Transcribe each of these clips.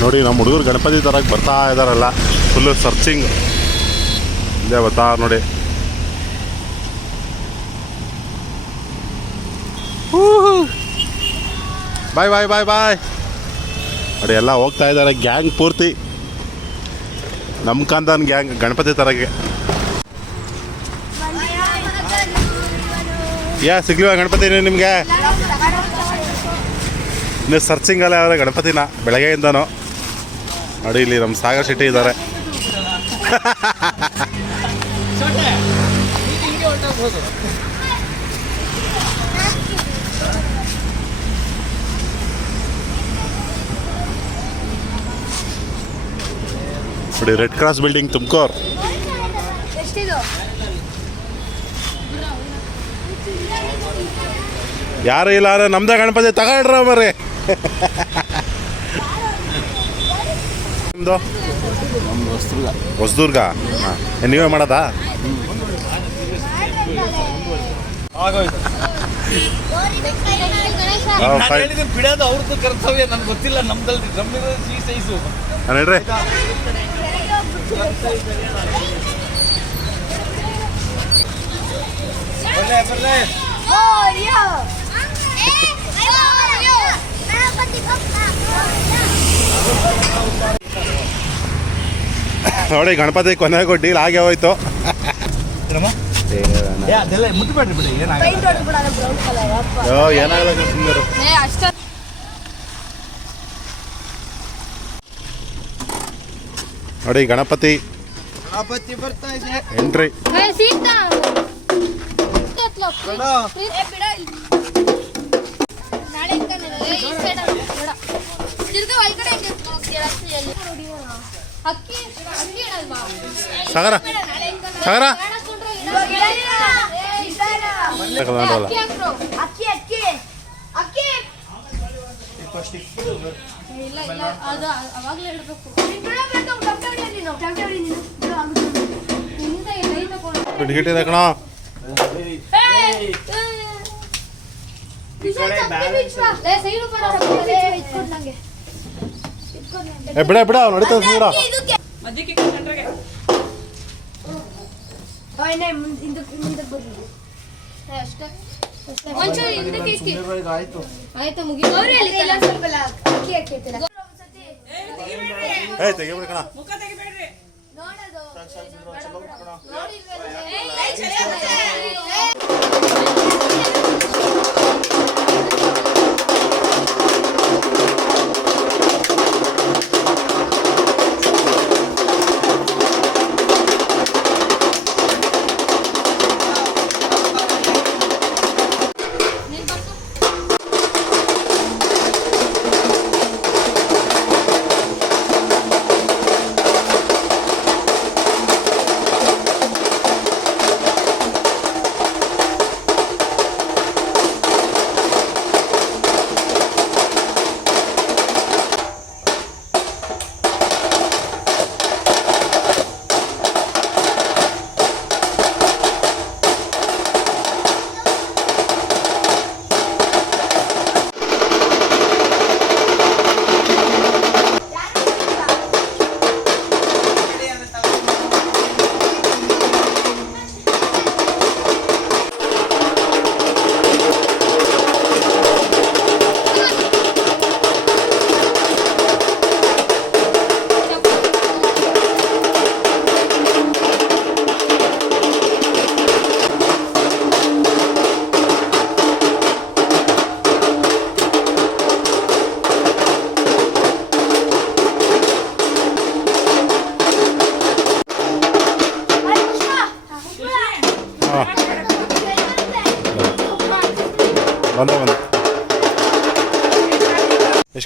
ನೋಡಿ ನಮ್ಮ ಹುಡುಗರು ಗಣಪತಿ ತರಕ್ಕೆ ಬರ್ತಾ ಇದ್ದಾರಲ್ಲ ಫುಲ್ಲು ಸರ್ಚಿಂಗ್ ಇಲ್ಲೇ ಬರ್ತಾ ನೋಡಿ. ಬಾಯ್ ಬಾಯ್ ಬಾಯ್ ಬಾಯ್. ನೋಡಿ ಎಲ್ಲ ಹೋಗ್ತಾ ಇದ್ದಾರೆ ಗ್ಯಾಂಗ್ ಪೂರ್ತಿ. ನಮ್ಮ ಕಾಂತನ ಗ್ಯಾಂಗ್ ಗಣಪತಿ ತರಕ್ಕೆ. ಯಾ ಸಿಗ್ಲಿವ ಗಣಪತಿ ನಿಮಗೆ? ಇನ್ನು ಸರ್ಚಿಂಗ್ ಅಲ್ಲ ಅವರ ಗಣಪತಿನ ಬೆಳಗ್ಗೆಯಿಂದನೂ. ನೋಡಿ ಇಲ್ಲಿ ನಮ್ಮ ಸಾಗರ್ ಶೆಟ್ಟಿ ಇದ್ದಾರೆ. ನೋಡಿ ರೆಡ್ ಕ್ರಾಸ್ ಬಿಲ್ಡಿಂಗ್ ತುಮಕೂರು. ಯಾರು ಇಲ್ಲ ಅಂದ್ರೆ ನಮ್ದೇ ಗಣಪತಿ ತಗೊಳ್ರ ಮರಿ ನಿಮ್ಮದು ನಮ್ದು ವಸ್ತ್ರದ ಹೊಸದುರ್ಗ? ಹಾಂ. ನೀವೇ ಮಾಡೋದಾ? ಬಿಡೋದು ಅವ್ರದ್ದು ಕರ್ತವ್ಯ ನನ್ಗೆ ಗೊತ್ತಿಲ್ಲ ನಮ್ದಲ್ಲಿ ನಮ್ದಿರೋದು ಈ ಸೈಜು ನಾನು ಹೇಳ್ರಿ. ಬರ್ಲೆ ನೋಡಿ ಗಣಪತಿ ಕೊನೆಗೂ ಡೀಲ್ ಆಗೇ ಹೋಯ್ತು. ಏನಾಗಲ್ಲ ನೋಡಿ ಗಣಪತಿ ಗಣಪತಿ ಬರ್ತಾ ಇದೆ. ಎಂಟ್ರಿ ಬೇಡ. ಅಕ್ಕಿ ಅಕ್ಕಿ ಇಡಲ್ವಾ? ಸಾಗರ ಸಾಗರ. ಅಕ್ಕಿ ಅಕ್ಕಿ ಅಕ್ಕಿ ಅಕ್ಕಿ. ಇಲ್ಲ ಇಲ್ಲ ಅದು ಅವಾಗಲೇ ಬಿಡು, ಆಗುತ್ತೆ. ನಿನ್ನಿಂದ ಕೈ ತಗೊಂಡು ಬಿಟ್ಗಿಟ್ಟಿದೆ ಕಣ ಸೈಡು ಏ ಬಿಡ ಬಿಡ ಅವ್ನು ನಡೀತದೆ ಒಂಚೂರು ಹಿಂದಕ್ಕೆ ಇಕ್ಕಿ. ಆಯ್ತು ಆಯ್ತಾ ಸ್ವಲ್ಪ ಇಲ್ಲ. ಅಕ್ಕಿ ಅಕ್ಕಿ ಐತಲ್ಲ. ಏ ತೆಗಿಬಿಡ ಕಣ ನೋಡೋದು.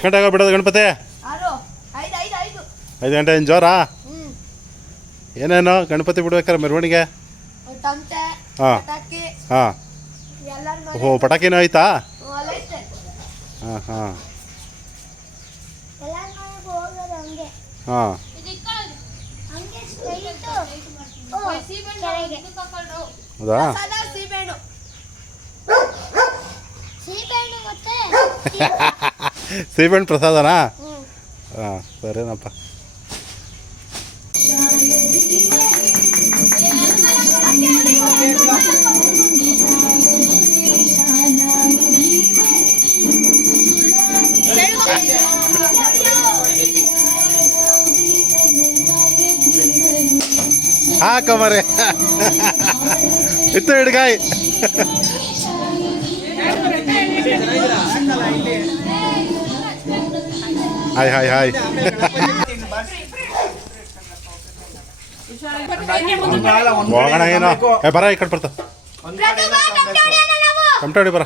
ಎಷ್ಟು ಗಂಟೆ ಬಿಡೋದು ಗಣಪತಿ? ಐದು ಗಂಟೆ ಏನು ಜೋರಾ? ಏನೇನು ಗಣಪತಿ ಬಿಡ್ಬೇಕಾರೆ ಮೆರವಣಿಗೆ? ಹಾಂ. ಹಾಂ. ಓಹೋ ಪಟಾಕಿನೂ ಆಯ್ತಾ? ಹಾಂ ಹಾಂ. ಹಾಂ. ಹೌದಾ? ಸೀಬೆಹಣ್ಣು. ಸೀಬೆಹಣ್ಣು ಪ್ರಸಾದನಾ? ಹಾಂ ಸರಿನಪ್ಪ. ಹಾಕ ಮರೆ ಇತ್ತು ಹಿಡ್ಗಾಯ್ ಹಾಯ್ ಹಾಯ್ ಹಾಯ್ ಹೋಗೋಣ ಏನೋ. ಏ ಬರ ಈ ಕಡೆ ಬರ್ತಾ. ಕಮಟಾಡಿ ಬರ.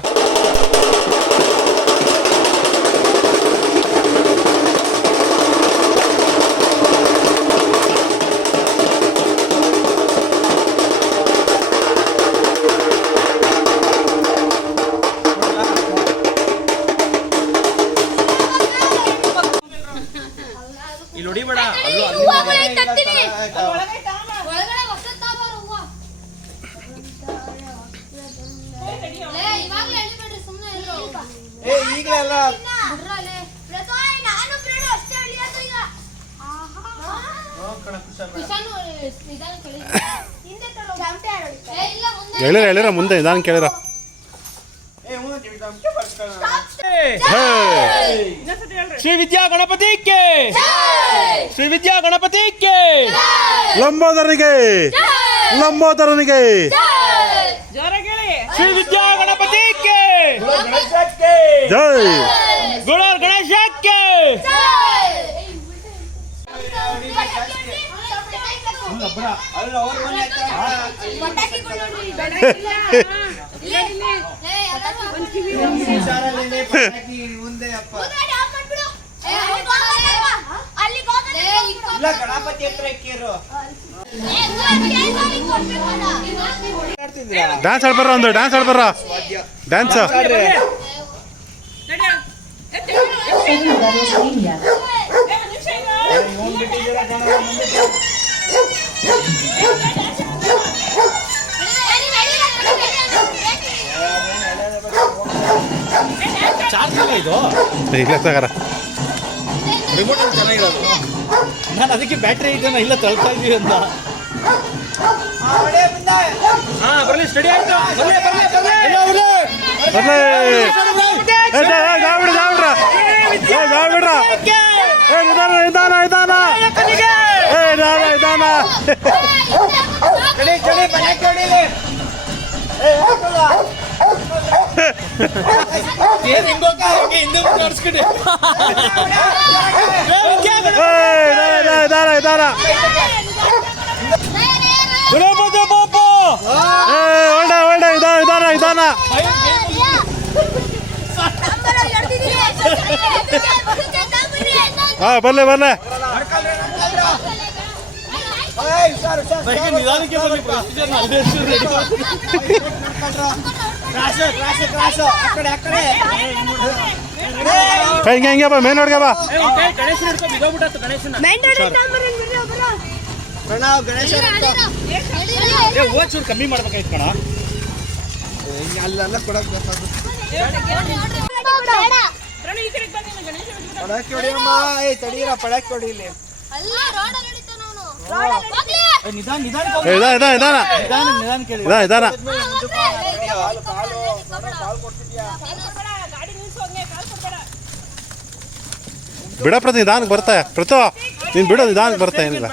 ಹೇಳಿರ ಹೇಳಿರ ಮುಂದೆ ನಾನು ಕೇಳಿರ ಶ್ರೀ ವಿದ್ಯಾ ಗಣಪತಿ ಕೆ! ಶ್ರೀ ವಿದ್ಯಾ ಗಣಪತಿ ಕೆ! ಲಂಬೋದರನಿಗೆ! ಲಂಬೋದರನಿಗೆ! ಶ್ರೀ ವಿದ್ಯಾ ಗಣಪತಿ ಕೆ! ಜೈ! ಗುಣ ಗಣೇಶ ಕೆ! ಇಕ್ಕೋ ಇಲ್ಲ ಗಣಪತಿ ಡ್ಯಾನ್ಸ್ ಆಡ್ಬಾರ ಒಂದು ಡ್ಯಾನ್ಸ್ ಆಡ್ಬಾರ ಡ್ಯಾನ್ಸ್ ಇಲ್ಲ ತಗರ ರಿಮೋಟ್ ಚೆನ್ನಾಗಿರೋದು ನಾನು ಅದಕ್ಕೆ ಬ್ಯಾಟ್ರಿ ಇದನ್ನ ಇಲ್ಲ ತಳ್ತಾ ಇದೀವಿ ಅಂತ. ಹಾ ಬರ್ಲಿ ಸ್ಟಡಿ ಆಯ್ತು ಬರ್ಲಿ ಬರ್ಲಿ ಬರ್ಲಿ. ಬರ್ಲೇ ಗಣಪತಿ. ಬಾಪ ಒಳ್ಳೆ ಒಳ್ಳೆ ನಿಧಾನ ನಿಧಾನ ನಿಧಾನ ಹಾ ಬರ್ಲೆ ಬರ್ಲೆ ನಿಧಾನಕ್ಕೆ ಬರಲಿ ಪ್ರೊಸೀಜರ್ ಕೈ ಹಿಂಗೆ ಬಾ ಮೇನ್ ನೋಡ್ಗೆ ಬಾ ಕಮ್ಮಿ ಮಾಡ್ಬೇಕಾಯ್ತು ಕಣ ಅಲ್ಲೆಲ್ಲ ಕೊಡಕ್ ಪಡಕ್ಕೆ ಹೊಡಿಯಮ್ಮ ಏ ತಡೀರ ಪಡಕ್ಕೆ ಹೊಡಿ ನಿಧಾನ ನಿಧಾನ ನಿಧಾನ ಬಿಡ ಪ್ರತಿ ನಿಧಾನಕ್ಕೆ ಬರ್ತಾ. ಪ್ರತು ನೀನು ಬಿಡೋ ನಿಧಾನಕ್ಕೆ ಬರ್ತಾ ಏನಿಲ್ಲ.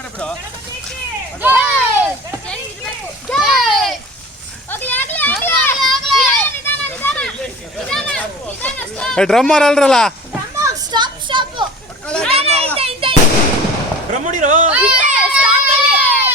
ಏ ಡ್ರಮ್ಮರ್ ಅಲ್ರಲ್ಲ ಸ್ಟಾಪ್ ಸ್ಟಾಪ್.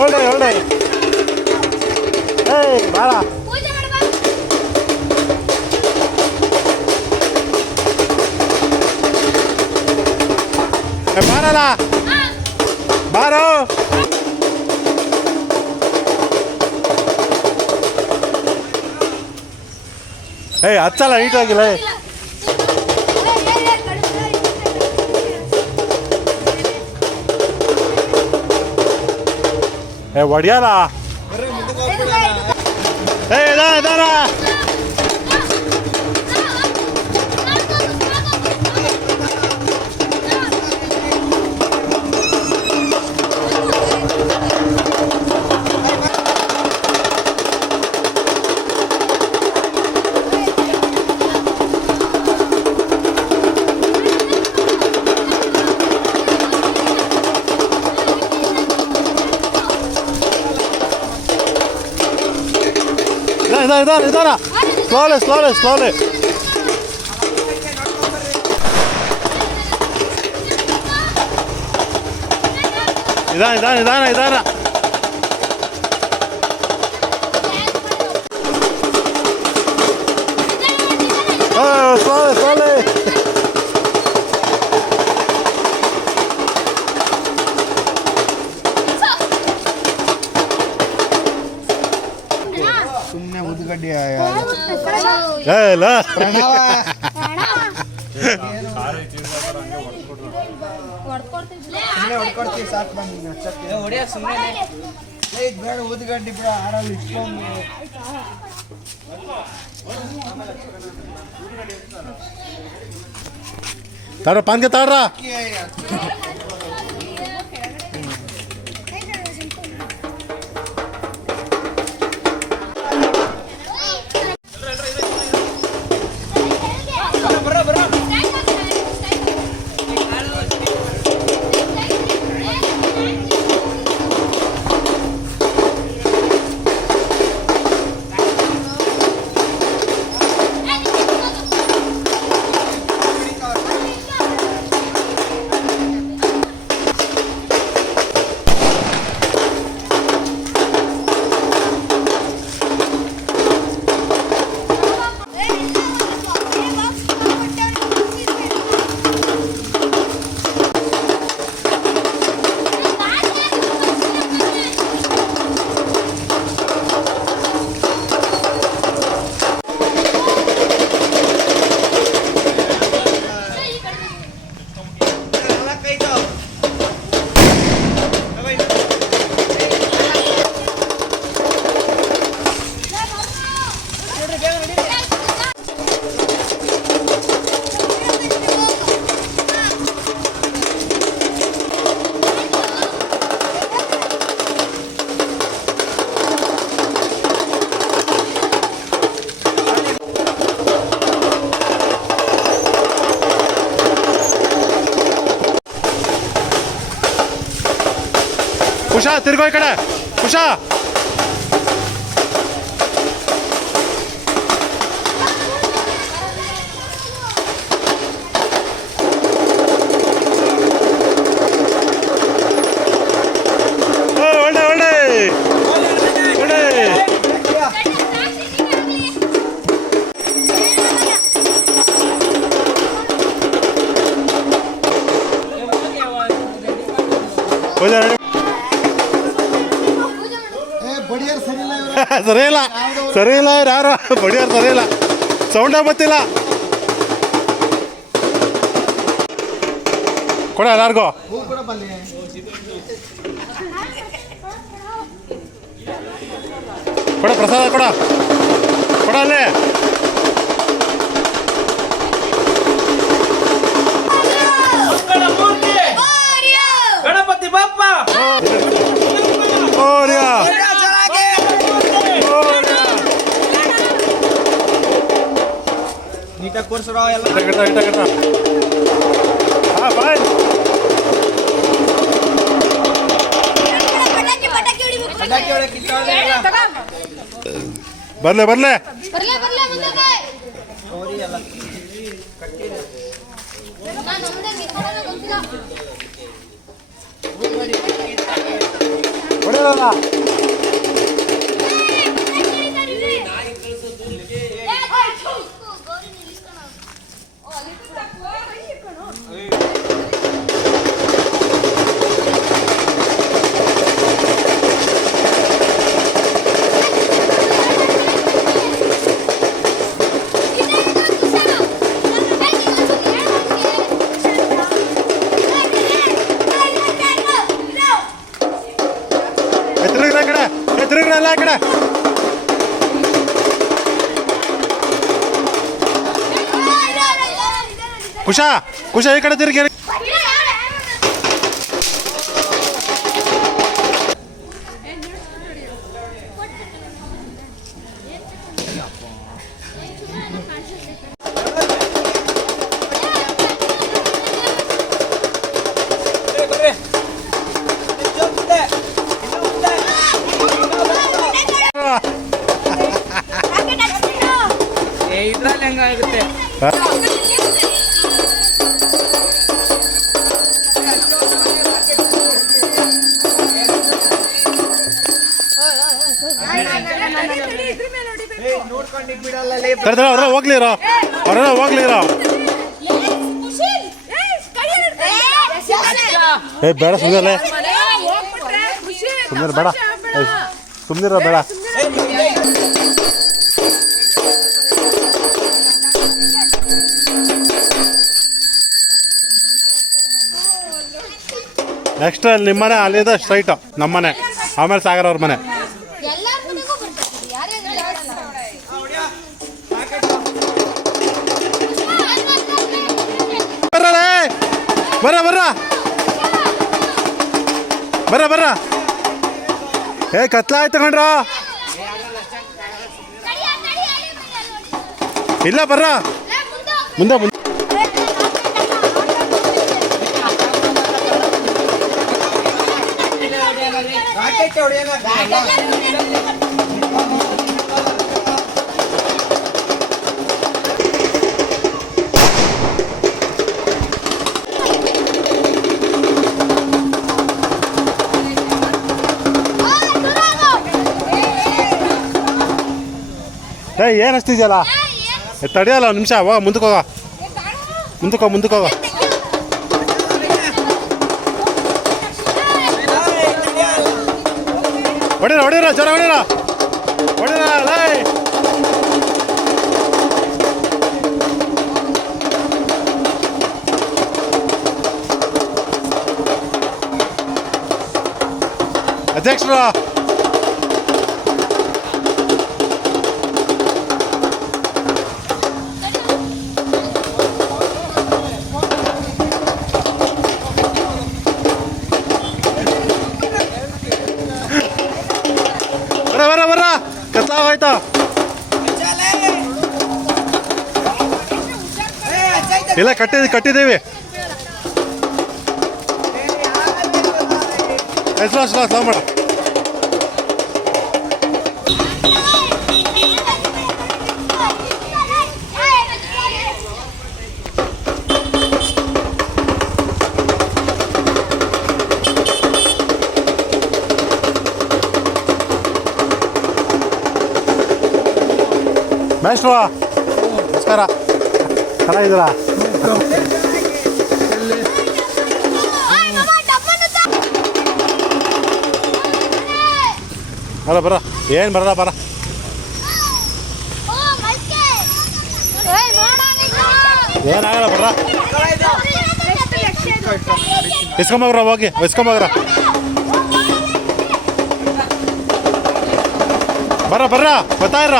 ಹೊರಡೆ ಹೊರಡೆ ಏಯ್ ಬಾಳ. ಬಾರಲ್ಲ. ಬಾರೋ. ಏಯ್ ಹಚ್ಚಲ್ಲ ನೀಟಾಗಿಲ್ಲ ಏ. ಏ ಹೊಡಿಯಲ್ಲ ಏ ಸ್ಲೋಲೆ ಸ್ಲೋಲೆ ಸ್ಲೋಲೆ ಇದಾನ ಇದಾನ ಇದಾನ ಇದಾನ ಸ್ಲೋಲೆ ಸ್ಲೋಲೆ ಸುಮ್ಮನೆ ಉದ್ಗಡ್ಡಿ ಏ ಇಲ್ಲ ಪ್ರಣವ ಹೊಡ್ಕೊಡ್ತೀವಿ ಸಾಕು ಬಂದು ಹೊಡಿಯ ಸುಮ್ಮನೆ ಏ ಬೇಡ ಉದ್ಗಡ್ಡಿ ಬಿಡ ಆಡಲ್ಲಿ ಇಟ್ಕೊಂಡು ತಾಡ್ರ ಪಾನ್ಗೆ ತಾಡ್ರ ಉಷಾ ತಿರ್ಗೋ ಈ ಕಡೆ ಉಷಾ ಸರಿ ಇಲ್ಲ ಸರಿ ಇಲ್ಲ ಇವ್ರು ಯಾರು? ಬಡಿಯೋರು ಸರಿ ಇಲ್ಲ ಸೌಂಡೇ ಬತ್ತಿಲ್ಲ ಕೊಡ ಎಲ್ಲಾರ್ಗು. ಕೂಡ ಪ್ರಸಾದ ಕೊಡ. ಕೊಡ ಇಟ್ಟವ್ರೆ ಎಲ್ಲ. ಬರ್ಲೆ ಬರ್ಲೆ. ಬರ್ಲೇ ಬರ್ಲೇ ಮುಂದಕ್ಕೆ ಹೋರಿ ಎಲ್ಲ ನಾನು ನಮ್ದೇ ಕಿತ್ಕೊಳ್ಳೋದು ತಡ ಅವ್ರ ಹೋಗ್ಲಿರೋ ಅವ್ರ ಹೋಗ್ಲಿರೋ ಏ, ಬೇಡ ಸುಮ್ಮನೆ ಸುಮ್ಮನೆ ಬೇಡ. ಸುಮ್ಮನಿರೋ ಬೇಡ. ನೆಕ್ಸ್ಟ್ ನಿಮ್ಮನೆ, ಅಲ್ಲಿಂದ ಸ್ಟ್ರೈಟು ನಮ್ಮನೆ. ಆಮೇಲೆ ಸಾಗರ್ ಅವ್ರ ಮನೆ. ಏ ಕತ್ಲ ಆಯ್ತು ಕಣ್ರ. ಇಲ್ಲ ಬರ್ರ. ಮುಂದೆ ಮುಂದೆ ಹೊಡೆಯೋಣ. ಏ, ಏನು ತಡೆಯಲ್ಲ ತಡಿಯಲ್ಲ, ಒಂದು ನಿಮಿಷ, ಹೋಗ, ಮುಂದಕ್ಕೆ ಹೋಗ. ಮುಂದಕ್ಕೆ ಹೋಗ ಮುಂದಕ್ಕೆ ಹೋಗ. ಹೊಡೀರ ಹೊಡೀರ ಜ್ವರ ಹೊಡೀರ ಹೊಡೀರ ಲೈ. ಅಧ್ಯಕ್ಷರು ಇಲ್ಲ ಕಟ್ಟಿದ ಕಟ್ಟಿದ್ದೇವೆ. ಸ್ಲೋ ಸ್ಲೋ ಸ್ಲೋ ಮಾಡು ಮೇಷ್ಟ್ರು ನಮಸ್ಕಾರ. ಚೆನ್ನಾಗಿದ್ದೀರಾ? ಬರ ಬರ. ಏನು ಬರಲ್ಲ, ಬರ. ಏನಾಗಲ್ಲ, ಬರ. ಇಸ್ಕೊಂಬೋಗ್ರ, ಹೋಗಿ. ಇಸ್ಕೊಂಬೋಗ್ರ. ಬರ ಬರ್ರ ಗೊತ್ತಾಯ್ರ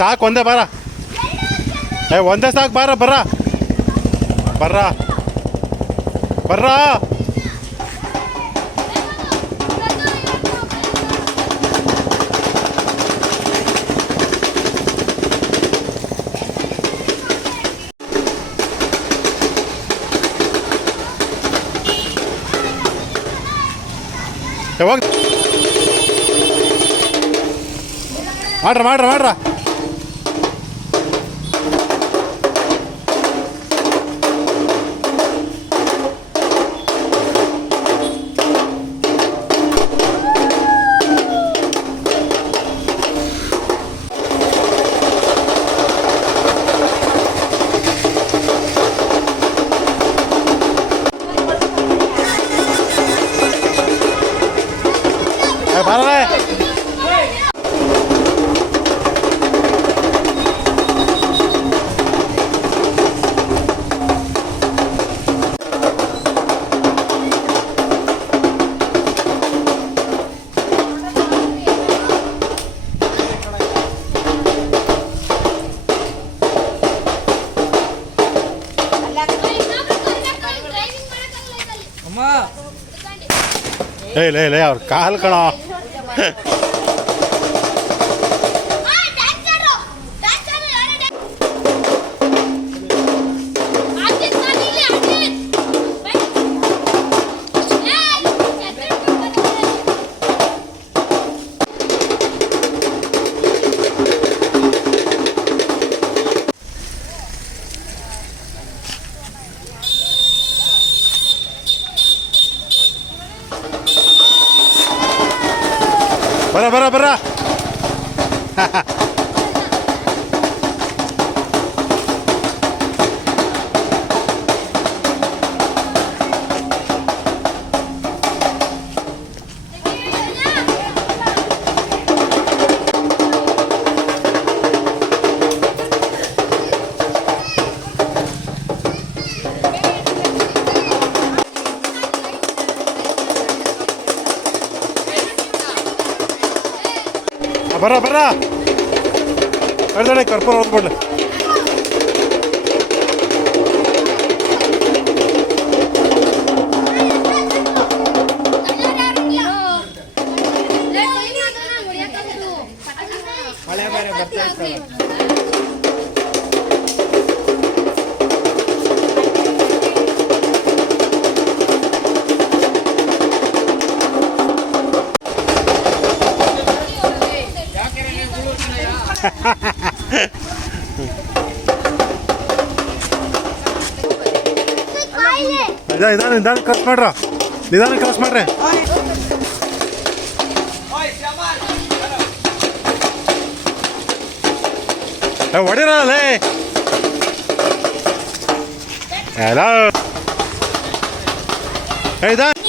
ಸಾಕು, ಒಂದೇ, ಬಾರ. ಏ ಒಂದೇ ಸಾಕು ಬಾರ ಬರ್ರ. ಬರ್ರ. ಬರ್ರ. ಯಾವಾಗ ಮಾಡ್ರ ಮಾಡ್ರ ಮಾಡ್ರ. ಲೇ ಲೇ ಲೇ ಅವ್ರ ಕಾಲ್ ಕಣ. ಬರ ಬರ ಬರ ಬರ ಬರ ಕರ್ದಡೆ ಕರ್ಪೂರ ಹೊಡ್ಬಿಡ್ಲಿ ನಿಧಾನ ನಿಧಾನ ನಿಧಾನ ಕ್ರಾಸ್ ಮಾಡ್ರ? ನಿಧಾನ ಕ್ರಾಸ್ ಮಾಡ್ರಿ? ಏ, ಹೊಡಿರಲ್ಲ ಹಲೋ ಏ ಇದಾನ? ಇದಾ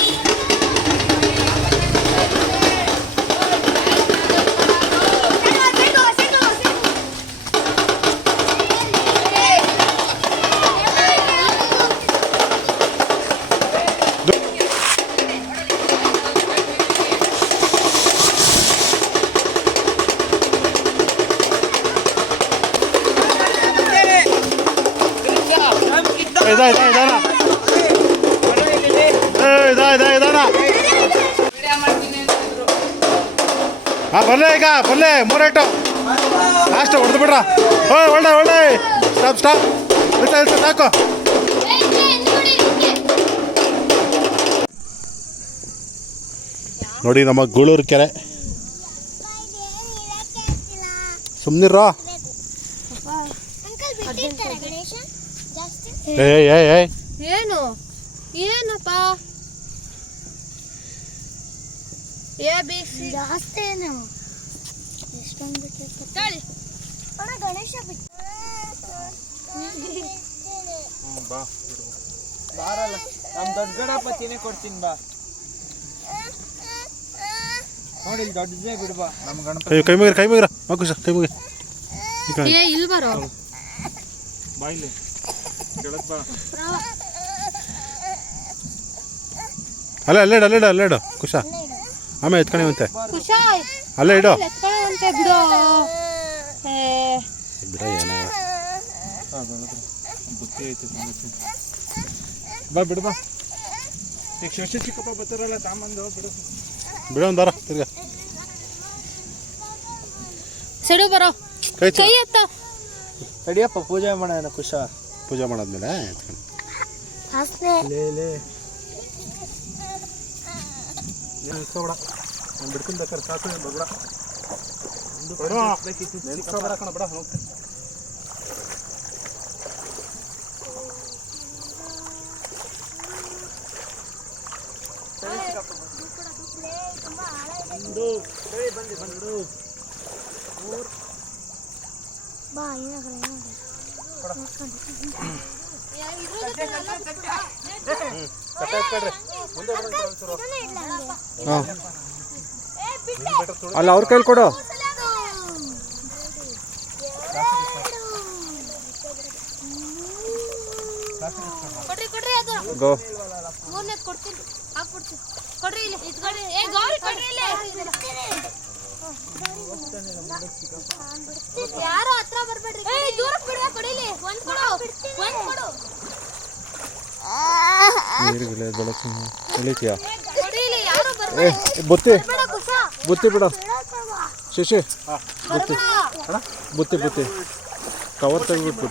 ಮೂರೇಟು. ಲಾಸ್ಟ್ ಹೊಡೆದು ಬಿಡ್ರ. ಓ ಒಳ್ಳೆ ಒಳ್ಳೆ. ಸ್ಟಾಪ್ ಸ್ಟಾಪ್ ಇಳ್ತಾ ಇಳ್ತಾ ಸಾಕು. ನೋಡಿ ನಮ್ಮ ಗೂಳೂರು ಕೆರೆ. ಸುಮ್ನಿರ ಏಯ್ ಏಯ್ ಏಯ್ ಏನು? ಏನಪ್ಪ? ಎ ಬಿ ಸಿ ಜಾಸ್ತಿ ಏನು? ಗಣೇಶ ಬಾ ಬಾರಲ್ಲ ನಮ್ಮ ದೊಡ್ಡ ಗಣಪತಿನೇ ಕೊಡ್ತೀನಿ ಬಾ ನೋಡಿ ಇಲ್ಲಿ ದೊಡ್ಡದೇ ಬಿಡು ಬಾ ನಮ್ ಗಣಪತಿ ಕೈ ಮುಗಿರ ಕೈ ಮುಗಿರ. ಮಗು ಸರ್ ಕೈ ಮುಗಿ. ಏ ಇಲ್ಲಿ ಬರೋ. ಬಾಯ್ಲಿ. ಕೆಳಗ್ ಬಾ. ಅಲ್ಲ ಅಲ್ಲೇ ಇಡು ಅಲ್ಲ ಇಡು ಅಲ್ಲೇ ಇಡು ಕುಶ ಆಮೇಲೆ ಎತ್ಕೊಂಡೇವಂತೆ ಖುಷಾ ಅಲ್ಲೇ ಇಡು. ಬಿಡು. ಏ. ಬಿಡ ಏನೋ. ಬುತ್ತಿ ಐತಿ ಬಾ ಬಿಡು ಬಾ. ಈಗ ಶಶಿ ಚಿಕ್ಕಪ್ಪ ಬರ್ತಾರಲ್ಲ ತಾಮಂದು ಬಿಡು. ಬಿಡು ಒಂದು ಬಾರ ತಿರ್ಗ. ಸಿಡು ಬರೋ. ಕೈ ಕೈ ಎತ್ತ. ತಡಿಯಪ್ಪ ಪೂಜೆ ಮಾಡೋಣ ಕುಶ. ಪೂಜೆ ಮಾಡಾದ್ಮೇಲೆ ಎತ್ಕೊಂಡು ಹಾಸ್ನೆ. ಲೇ ಲೇ. ಇಸ್ಕೊಬೇಡ ನಾನು ಬಿಡ್ಕೊಂಡು ಬೇಕಾದ್ರೆ ಸಾಕು ಏನು ಬಿಡ. ನೆನ್ಸ್ಕೊಬೇಡ ಕಣ ಬಿಡ ಹೋಗ್ತೀನಿ. ಬಾ ಏನಾಗಲ್ಲ ಏನಾಗಲ್ಲ. ಹಾಂ. ಅಲ್ಲ ಅವ್ರ ಕೈಲಿ ಕೊಡು. ಗೋ. ಯಾರು ಹತ್ರ ಬರ್ಬೇಡ್ರಿ. ಏ ದೂರ ಕೊಡಿ ಕೊಡಿಲಿ ಒಂದ್ ಕೊಡು. ಒಂದ್ ಕೊಡು. ನೀರಿಗಿಲ್ಲ ಬೆಳಕು ಇಳಿತೀಯ ಏ ಬುತ್ತಿ. ಬೇಡ ಬುತ್ತಿ ಬಿಡು. ಶಶಿ. ಬುತ್ತಿ. ಬುತ್ತಿ ಬುತ್ತಿ. ಕವರ್ ತೆಗೆದ್ಬಿಟ್ಟು.